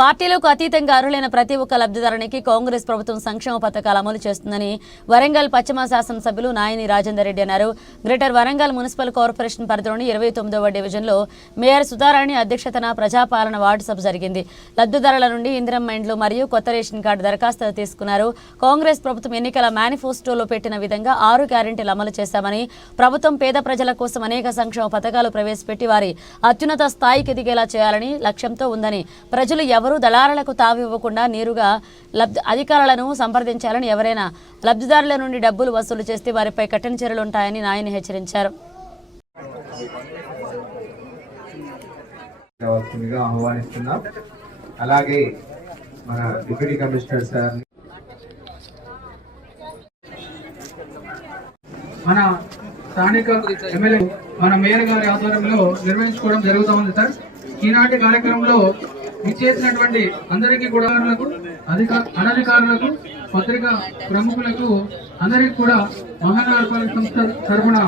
పార్టీలకు అతీతంగా అర్హులైన ప్రతి ఒక్క లబ్ధిదారునికి కాంగ్రెస్ ప్రభుత్వం సంక్షేమ పథకాలు అమలు చేస్తుందని వరంగల్ పశ్చిమ శాసనసభ్యులు నాయని రాజేందర్ రెడ్డి అన్నారు. గ్రేటర్ వరంగల్ మున్సిపల్ కార్పొరేషన్ పరిధిలోని 29వ డివిజన్లో మేయర్ సుధారాణి అధ్యక్షతన ప్రజాపాలన వార్డు సభ జరిగింది. లబ్ధిదారుల నుండి ఇందిరమ్మ ఇండ్లు మరియు కొత్త రేషన్ కార్డు దరఖాస్తులు తీసుకున్నారు. కాంగ్రెస్ ప్రభుత్వం ఎన్నికల మేనిఫెస్టోలో పెట్టిన విధంగా 6 గ్యారెంటీలు అమలు చేశామని, ప్రభుత్వం పేద ప్రజల కోసం అనేక సంక్షేమ పథకాలు ప్రవేశపెట్టి వారి అత్యున్నత స్థాయికి ఎదిగేలా చేయాలని లక్ష్యంతో ఉందని, ప్రజలు ఎవరు దళారులకు తావివ్వకుండా నేరుగా అధికారులను సంప్రదించాలని, ఎవరైనా లబ్ధిదారుల నుండి డబ్బులు వసూలు చేస్తే వారిపై కఠిన చర్యలు ఉంటాయని నాయని హెచ్చరించారు. అలాగే మన డిప్యూటీ కమిషనర్ సార్ మన స్థానిక ఎమ్మెల్యే మన మేయర్ గారి ఆధ్వర్యంలో నిర్వహించుకోవడం జరుగుతూ ఉంది సార్. ఈనాటి కార్యక్రమంలో ఇచ్చేసినటువంటి అందరికీ కూడా అనధికారులకు పత్రికా ప్రముఖులకు అందరికీ కూడా మహానగరపాలక సంస్థ తరఫున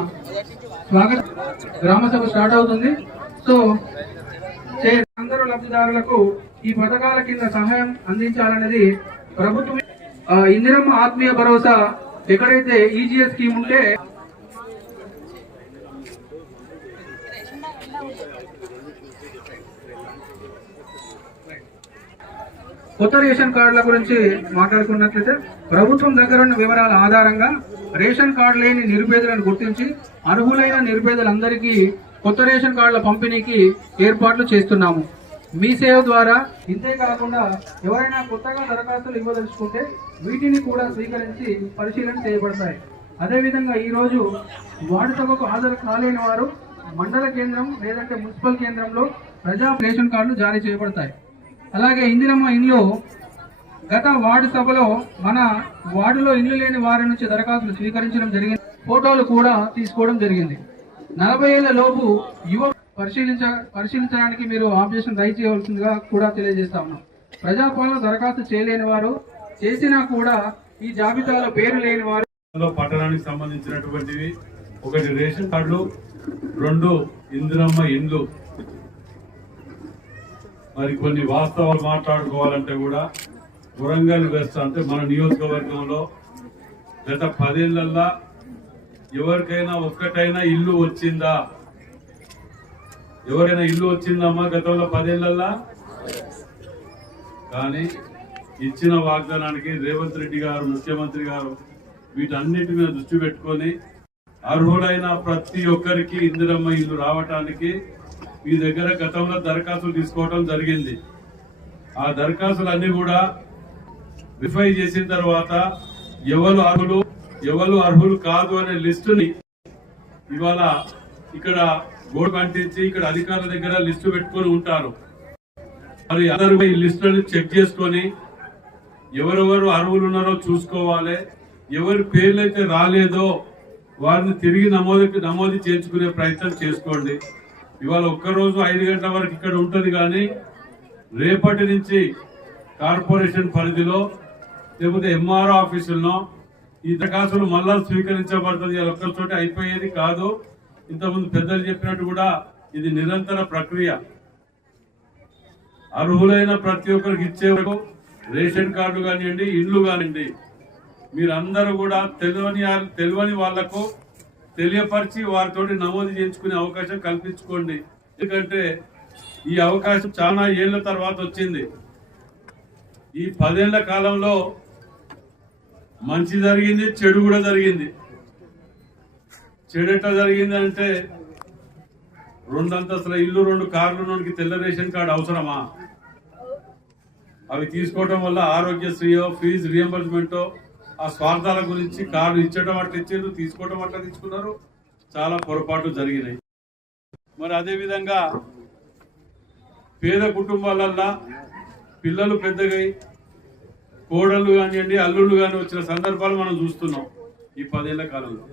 స్వాగతం. గ్రామ సభ స్టార్ట్ అవుతుంది. సో అందరూ లబ్ధిదారులకు ఈ పథకాల కింద సహాయం అందించాలనేది ప్రభుత్వం. ఇందిరమ్మ ఆత్మీయ భరోసా ఎక్కడైతే ఈజీఎస్ స్కీమ్ ఉంటే కొత్త రేషన్ కార్డుల గురించి మాట్లాడుకున్నట్లయితే ప్రభుత్వం దగ్గర ఉన్న వివరాల ఆధారంగా రేషన్ కార్డు లేని నిరుపేదలను గుర్తించి అర్హులైన నిరుపేదలందరికీ కొత్త రేషన్ కార్డుల పంపిణీకి ఏర్పాట్లు చేస్తున్నాము. మీ సేవ ద్వారా ఇంతే కాకుండా ఎవరైనా కొత్తగా దరఖాస్తులు ఇవ్వదలుచుకుంటే వీటిని కూడా స్వీకరించి పరిశీలన చేయబడతాయి. అదేవిధంగా ఈరోజు వార్డు సభకు హాజరు కాలేని వారు మండల కేంద్రం లేదంటే మున్సిపల్ కేంద్రంలో ప్రజా రేషన్ కార్డులు జారీ చేయబడతాయి. అలాగే ఇందిరమ్మ ఇండ్లు గత వార్డు సభలో మన వార్డులో ఇల్లు లేని వారి నుంచి దరఖాస్తులు స్వీకరించడం జరిగింది. ఫోటోలు కూడా తీసుకోవడం జరిగింది. 40 ఏళ్ల లోపు యువ పరిశీలించడానికి మీరు ఆబ్జెక్షన్ రైజ్ చేయవలసిందిగా కూడా తెలియజేస్తా ఉన్నాం. ప్రజాపాలన దరఖాస్తు చేయలేని వారు, చేసినా కూడా ఈ జాబితాలో పేరు లేని వారు పట్టణానికి సంబంధించినటువంటివి 1 రేషన్ కార్డులు, 2 ఇందిరమ్మ ఇండ్లు. మరి కొన్ని వాస్తవాలు మాట్లాడుకోవాలంటే కూడా వరంగల్ వెస్ట్ అంటే మన నియోజకవర్గంలో గత 10 ఏళ్లలో ఎవరికైనా ఒక్కటైనా ఇల్లు వచ్చిందా? ఎవరైనా ఇల్లు వచ్చిందమ్మా గతంలో 10 ఏళ్లలో? కానీ ఇచ్చిన వాగ్దానానికి రేవంత్ రెడ్డి గారు ముఖ్యమంత్రి గారు వీటన్నిటి మీద దృష్టి పెట్టుకొని అర్హులైన ప్రతి ఒక్కరికి ఇందిరమ్మ ఇల్లు రావటానికి మీ దగ్గర గతంలో దరఖాస్తులు తీసుకోవడం జరిగింది. ఆ దరఖాస్తులన్నీ కూడా వెరిఫై చేసిన తర్వాత ఎవరు అర్హులు కాదు అనే లిస్టుని ఇవాళ ఇక్కడ బోర్డు అంటించి ఇక్కడ అధికారుల దగ్గర లిస్టు పెట్టుకొని ఉంటారు. మరి అందరూ ఈ లిస్టులను చెక్ చేసుకొని ఎవరెవరు అర్హులు ఉన్నారో చూసుకోవాలి. ఎవరి పేర్లు అయితే రాలేదో వారిని తిరిగి నమోదు చేర్చుకునే ప్రయత్నం చేసుకోండి. ఇవాళ ఒక్కరోజు 5 గంటల వరకు ఇక్కడ ఉంటుంది. కానీ రేపటి నుంచి కార్పొరేషన్ పరిధిలో లేకపోతే ఎంఆర్ఓ ఆఫీసుల్లో ఈ దరఖాస్తులు మళ్ళా స్వీకరించబడుతుంది. ఒక్కరితోటి అయిపోయేది కాదు. ఇంతకుముందు పెద్దలు చెప్పినట్టు కూడా ఇది నిరంతర ప్రక్రియ. అర్హులైన ప్రతి ఒక్కరికి ఇచ్చే వరకు రేషన్ కార్డు కానివ్వండి, ఇండ్లు కానివ్వండి, మీరందరూ కూడా తెలియని వాళ్లకు తెలియపరిచి వారితో నమోదు చేయించుకునే అవకాశం కల్పించుకోండి. ఎందుకంటే ఈ అవకాశం చాలా ఏళ్ల తర్వాత వచ్చింది. ఈ 10 ఏళ్ల కాలంలో మంచి జరిగింది, చెడు కూడా జరిగింది. చెడు ఎట్లా జరిగింది అంటే 2 అంతస్తుల ఇల్లు, 2 కార్లు, 2 తెల్ల రేషన్ కార్డు అవసరమా? అవి తీసుకోవడం వల్ల ఆరోగ్యశ్రీయో ఫీజు రియంబర్స్మెంటో ఆ స్వార్థాల గురించి కార్డు ఇచ్చడం అట్లా ఇచ్చారు, తీసుకోవడం అట్లా తీసుకున్నారు. చాలా పొరపాట్లు జరిగినాయి. మరి అదేవిధంగా పేద కుటుంబాలల్లో పిల్లలు పెద్దగై కోడళ్ళు కానివ్వండి, అల్లుళ్ళు కానీ వచ్చిన సందర్భాలు మనం చూస్తున్నాం. ఈ 10 ఏళ్ల కాలంలో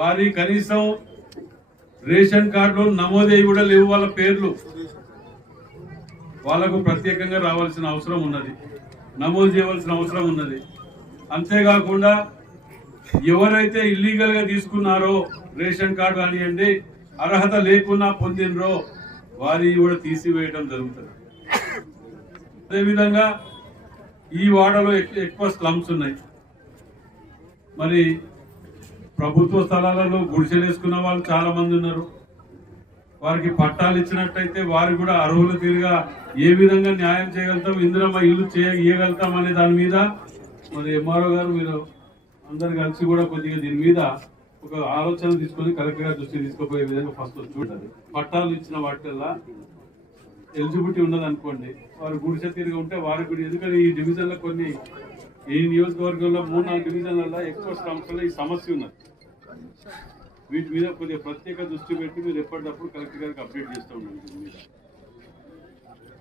వారి కనీసం రేషన్ కార్డులో నమోదయ్యి కూడా లేవు వాళ్ళ పేర్లు. వాళ్లకు ప్రత్యేకంగా రావాల్సిన అవసరం ఉన్నది, నమోదు చేయవలసిన అవసరం ఉన్నది. అంతేకాకుండా ఎవరైతే ఇల్లీగల్ గా తీసుకున్నారో రేషన్ కార్డు కానివ్వండి, అర్హత లేకున్నా పొందినరో వారి కూడా తీసివేయడం జరుగుతుంది. అదేవిధంగా ఈ వాడలో ఎక్కువ స్లమ్స్ ఉన్నాయి. మరి ప్రభుత్వ స్థలాలలో గుడిసెలు వేసుకున్న వాళ్ళు చాలా మంది ఉన్నారు. వారికి పట్టాలు ఇచ్చినట్టయితే వారికి కూడా అర్హులు తీరుగా ఏ విధంగా న్యాయం చేయగలుగుతాం, ఇందిరమ్మ ఇల్లు ఇవ్వగలుగుతాం అనే దాని మీద మరి ఎంఆర్ఓ గారు మీరు అందరు కలిసి కూడా కొద్దిగా దీని మీద ఒక ఆలోచన తీసుకొని కలెక్టర్ గారి దృష్టి తీసుకుపోయే విధంగా ఫస్ట్ చూడాలి. పట్టాలు ఇచ్చిన వాటిల్లో ఎలిజిబిలిటీ ఉన్నది అనుకోండి, వారు గుడిసె తిరిగి ఉంటే వారికి కూడా, ఎందుకంటే ఈ డివిజన్లో కొన్ని ఈ నియోజకవర్గంలో 3-4 డివిజన్లలో ఎక్కువ స్లమ్స్లో ఈ సమస్య ఉన్నది. వీటి మీద కొద్దిగా ప్రత్యేక దృష్టి పెట్టి మీరు ఎప్పటికప్పుడు కలెక్టర్ గారికి అప్డేట్ చేస్తూ ఉండండి. దీని మీద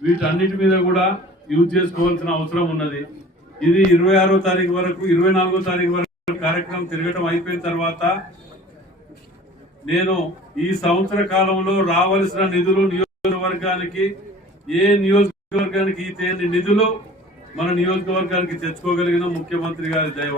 వీటన్నిటి మీద కూడా యూజ్ చేసుకోవాల్సిన అవసరం ఉన్నది. ఇది 26వ తారీఖు వరకు 24వ తారీఖు వరకు కార్యక్రమం తిరగటం అయిపోయిన తర్వాత నేను ఈ సంవత్సర కాలంలో రావాల్సిన నిధులు నియోజకవర్గానికి ఏ నియోజకవర్గానికి తేని నిధులు మన నియోజకవర్గానికి తెచ్చుకోగలిగిన ముఖ్యమంత్రి గారి దయ